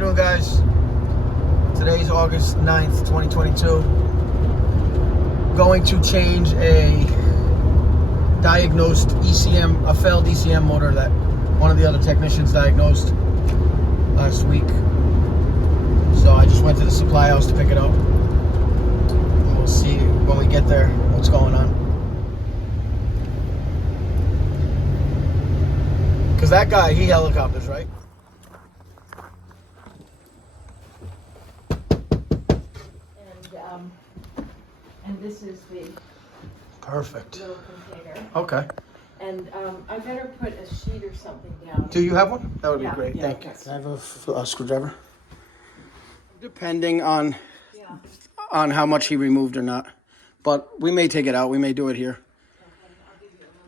afternoon, guys. Today's August 9th, 2022. Going to change a diagnosed ECM, a failed ECM motor that one of the other technicians diagnosed last week. So I just went to the supply house to pick it up. And we'll see when we get there what's going on. Because that guy, he helicopters, right? And this is the Perfect. little container. Okay. And I better put a sheet or something down. Do you have one? That would be Yeah, great. yeah, Thank you. yes. Can I have a screwdriver? Depending on Yeah. how much he removed or not. But we may take it out. We may do it here. Okay, I'll give you a little time.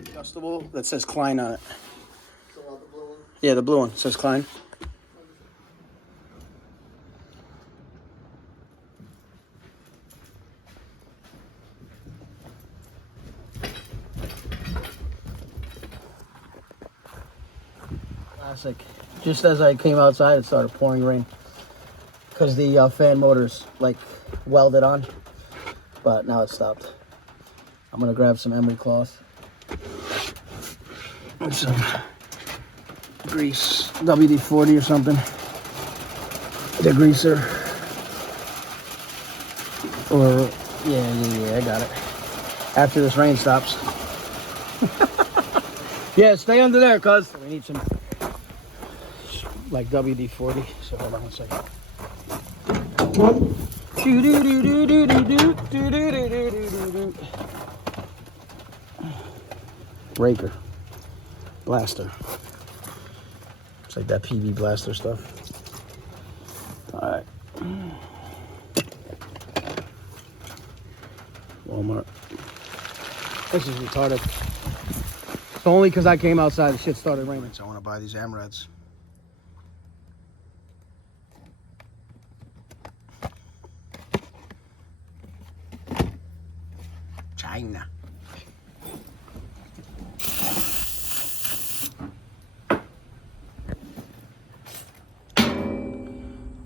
Adjustable that says Klein on it. The blue one? Yeah, the blue one says Klein. Classic. Just as I came outside, it started pouring rain because the fan motor's like welded on, but now it stopped. I'm gonna grab some emery cloth and some grease, WD-40 or something, the greaser, or yeah, I got it. After this rain stops. Yeah, stay under there, cuz we need some like WD-40. So hold on 1 second. Breaker. Blaster. It's like that PV blaster stuff. Alright. Walmart. This is retarded. It's only because I came outside, the shit started raining. So I want to buy these Amrads. China.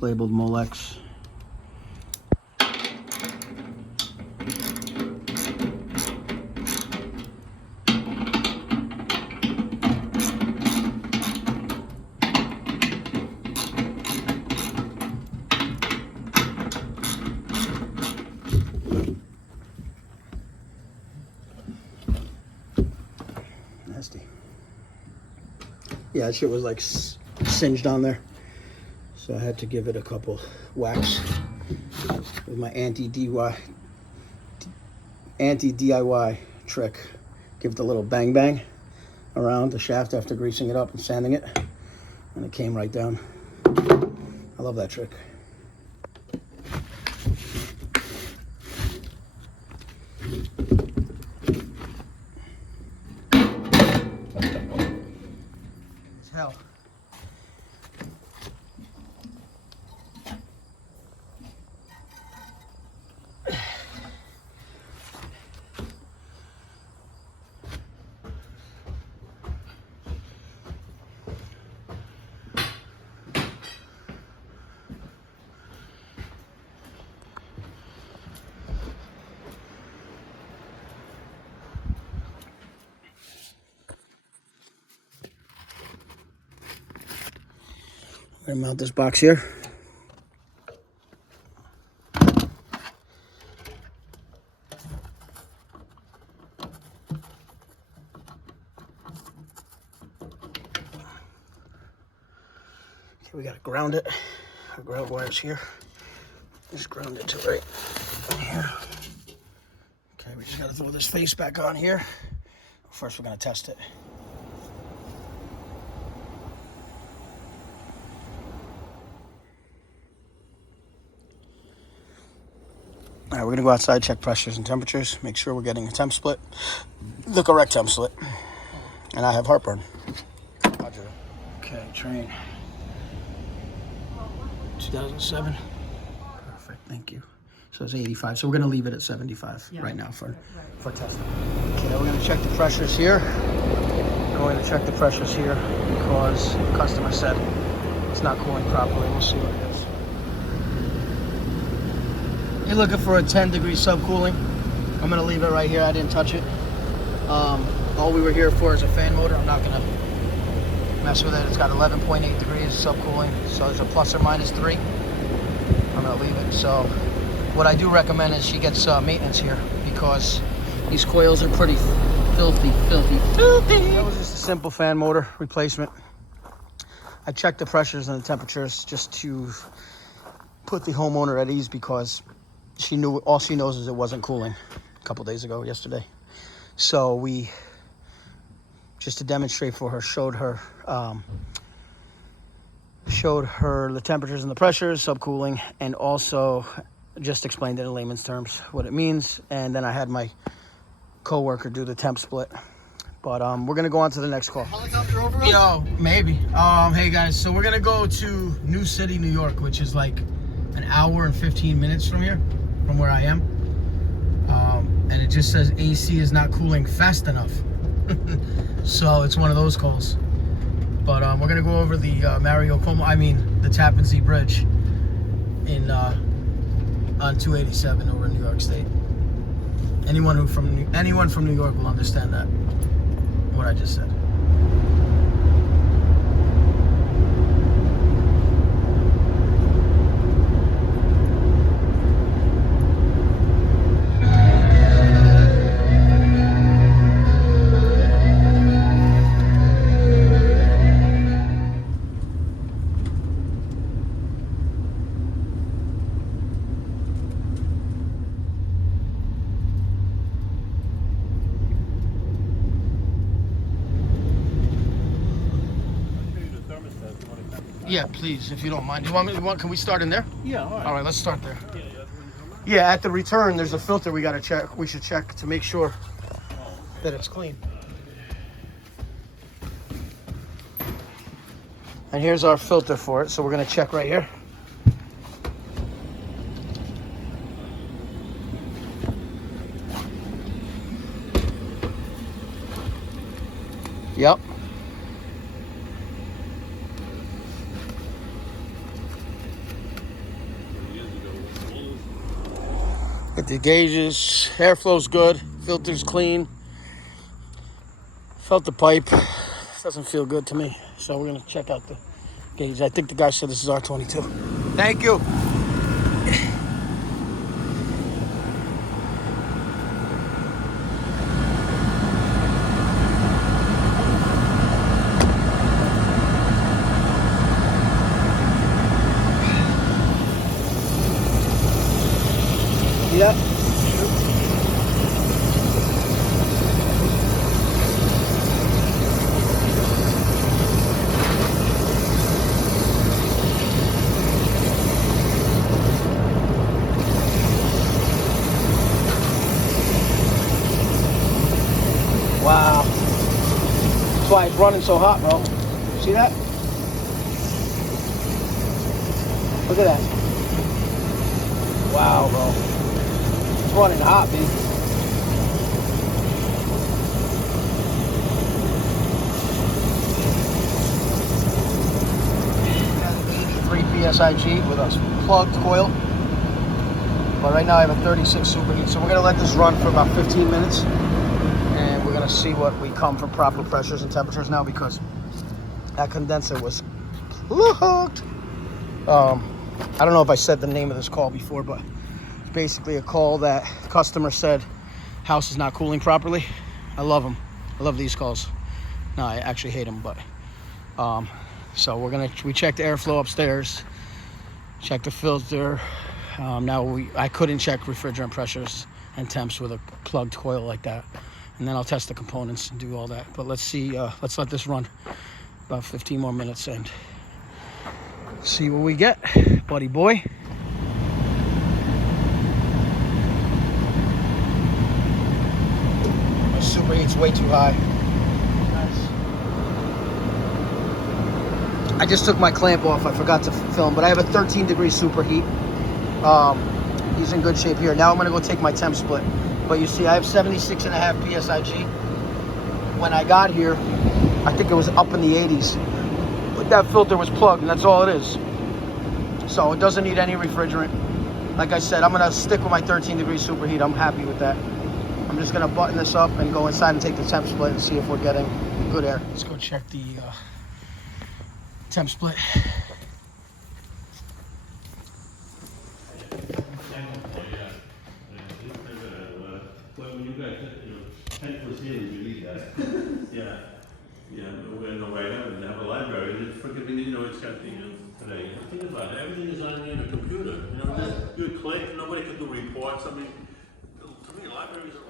Labeled Molex. Nasty. Yeah, that shit was like singed on there. So I had to give it a couple whacks with my anti-DIY trick. Give it a little bang bang around the shaft after greasing it up and sanding it. And it came right down. I love that trick. It's hell. I'm gonna mount this box here. Okay, we gotta ground it. Our ground wire's here. Just ground it to right here. Okay, we just gotta throw this face back on here. First, we're gonna test it. All right, we're gonna go outside, check pressures and temperatures, make sure we're getting a temp split, the correct temp split, and I have heartburn. Roger. Okay, Trane. 2007. Perfect, thank you. So it's 85. So we're gonna leave it at 75 right now for testing. Okay, we're gonna check the pressures here. We're going to check the pressures here because the customer said it's not cooling properly. We'll see what it is. You're looking for a 10-degree subcooling. I'm gonna leave it right here. I didn't touch it. All we were here for is a fan motor. I'm not gonna mess with it. It's got 11.8 degrees subcooling, so there's a plus or minus 3. I'm gonna leave it. So what I do recommend is she gets maintenance here because these coils are pretty filthy. That was just a simple fan motor replacement. I checked the pressures and the temperatures just to put the homeowner at ease because she knew, all she knows is it wasn't cooling a couple days ago, yesterday. So we, just to demonstrate for her, showed her the temperatures and the pressures, subcooling, and also just explained it in layman's terms what it means. And then I had my co-worker do the temp split. But we're gonna go on to the next call. Helicopter over us? Yo, maybe. Hey guys, so we're gonna go to New City, New York, which is like an hour and 15 minutes from here, from where I am. And it just says AC is not cooling fast enough. So it's one of those calls. But we're gonna go over the the Tappan Zee Bridge in on 287 over in New York State. Anyone from New York will understand that, what I just said. Yeah, please, if you don't mind. Can we start in there? Yeah, all right. All right, let's start there. Yeah, at the return, there's a filter we gotta check. We should check to make sure that it's clean. And here's our filter for it. So we're gonna check right here. Yep. Get the gauges, airflow's good, filter's clean. Felt the pipe, doesn't feel good to me. So we're gonna check out the gauge. I think the guy said this is R22. Thank you. Yeah. Wow. That's why it's running so hot, bro. See that? Look at that. Wow, bro. Running hot, dude. Got 83 PSIG with a plugged coil. But right now I have a 36 superheat, so we're gonna let this run for about 15 minutes, and we're gonna see what we come for proper pressures and temperatures now because that condenser was plugged. I don't know if I said the name of this call before, but basically a call that customer said house is not cooling properly. I love them. I love these calls. No, I actually hate them, but so we checked the airflow upstairs, checked the filter. I couldn't check refrigerant pressures and temps with a plugged coil like that, and then I'll test the components and do all that. But let's see, let's let this run about 15 more minutes and see what we get, buddy boy. it's way too high. I just took my clamp off. I forgot to film, but I have a 13-degree superheat. He's in good shape here. Now I'm going to go take my temp split. But you see, I have 76.5 PSIG. When I got here, I think it was up in the 80s. But that filter was plugged, and that's all it is. So it doesn't need any refrigerant. Like I said, I'm going to stick with my 13-degree superheat. I'm happy with that. I'm just going to button this up and go inside and take the temp split and see if we're getting good air. Let's go check the temp split. When you guys, 10% you need that. Yeah. Yeah, we're in the White House and have a library. It's freaking, it's got the, today. Think about it. Everything is on the computer. Just you click. Nobody can do reports. I mean, to me, libraries are.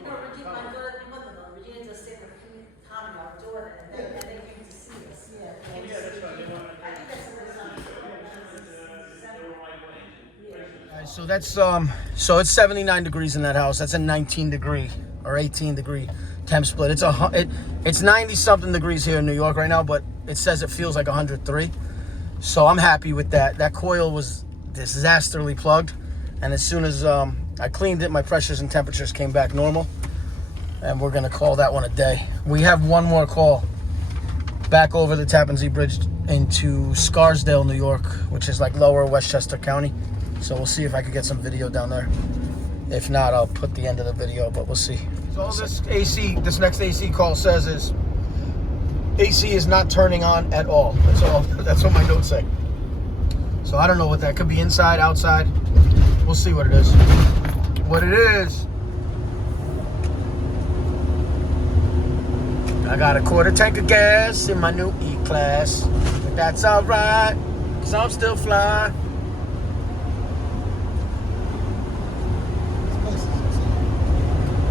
Regina just said a comment about Jordan, and they came to see us. Yeah, that's right. They want to. I think that's what it's on. So that's so it's 79 degrees in that house. That's a 19-degree or 18-degree temp split. It's 90 something degrees here in New York right now, but it says it feels like 103. So I'm happy with that. That coil was disastrously plugged, and as soon as I cleaned it, my pressures and temperatures came back normal, and we're gonna call that one a day. We have one more call back over the Tappan Zee Bridge into Scarsdale, New York, which is like lower Westchester County. So we'll see if I can get some video down there. If not, I'll put the end of the video, but we'll see. So all this next AC call says is AC is not turning on at all. That's what my notes say. So I don't know what that could be, inside, outside. We'll see what it is. I got a quarter tank of gas in my new E-Class, but that's all right, 'cause I'm still fly.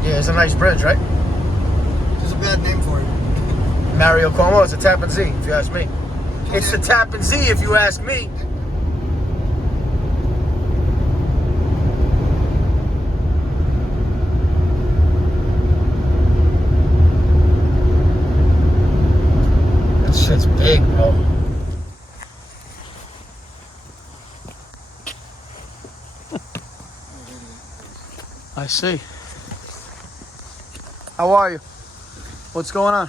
Yeah, it's a nice bridge, right? There's a bad name for it. Mario Como, it's a Tappan Zee, if you ask me. It's the Tappan Zee, if you ask me. That shit's big, bro. I see. How are you? What's going on?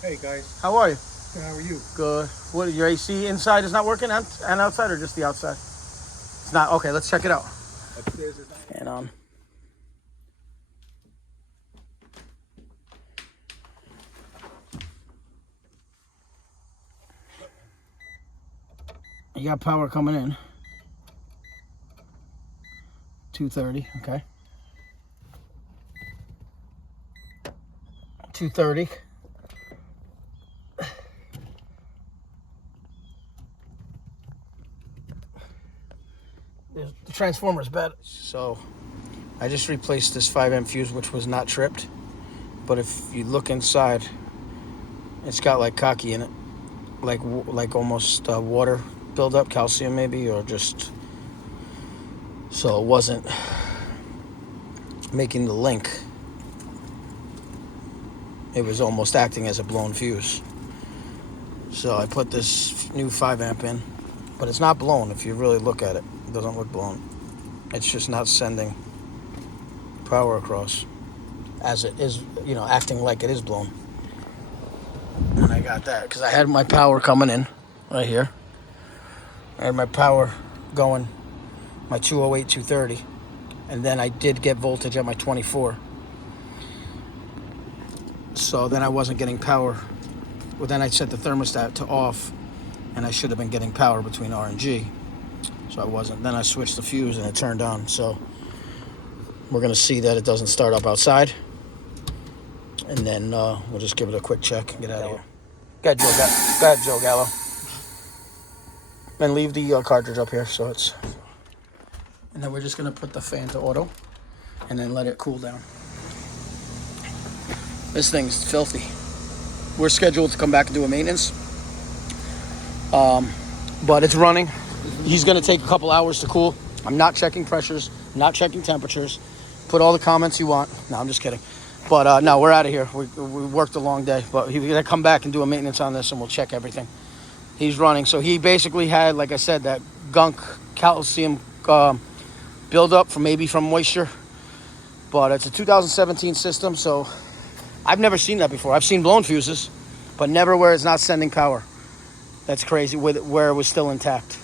Hey guys, How are you? how are you? Good. What, your AC inside is not working and outside, or just the outside? It's not. Okay, let's check it out. Upstairs is And you got power coming in. 230. Okay. 230. The transformer's bad. So I just replaced this 5 amp fuse, which was not tripped. But if you look inside, it's got like cocky in it, like almost water buildup, calcium maybe, or just so it wasn't making the link. It was almost acting as a blown fuse. So I put this new 5 amp in, but it's not blown. If you really look at it, it doesn't look blown. It's just not sending power across as it is, acting like it is blown. And I got that because I had my power coming in right here. I had my power going, my 208, 230, and then I did get voltage at my 24. So then I wasn't getting power. Well, then I set the thermostat to off, and I should have been getting power between R and G. So I wasn't. Then I switched the fuse, and it turned on. So we're going to see that it doesn't start up outside. And then we'll just give it a quick check and get out of here. Go ahead, Joe Gallo. And leave the cartridge up here so it's... And then we're just going to put the fan to auto and then let it cool down. This thing's filthy. We're scheduled to come back and do a maintenance. But it's running. He's going to take a couple hours to cool. I'm not checking pressures, not checking temperatures. Put all the comments you want. No, I'm just kidding. But no, we're out of here. We worked a long day, but he's gonna come back and do a maintenance on this, and we'll check everything. He's running, so he basically had, like I said, that gunk calcium buildup from moisture. But it's a 2017 system, so I've never seen that before. I've seen blown fuses, but never where it's not sending power. That's crazy, where it was still intact.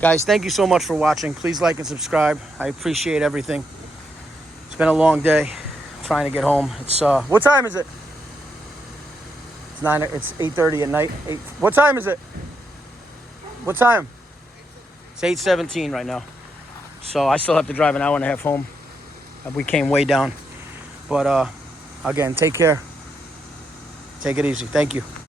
Guys, thank you so much for watching. Please like and subscribe. I appreciate everything. It's been a long day trying to get home. It's what time is it? It's 8:30 at night. What time is it? What time? It's 8:17 right now. So I still have to drive an hour and a half home. We came way down. But again, take care. Take it easy. Thank you.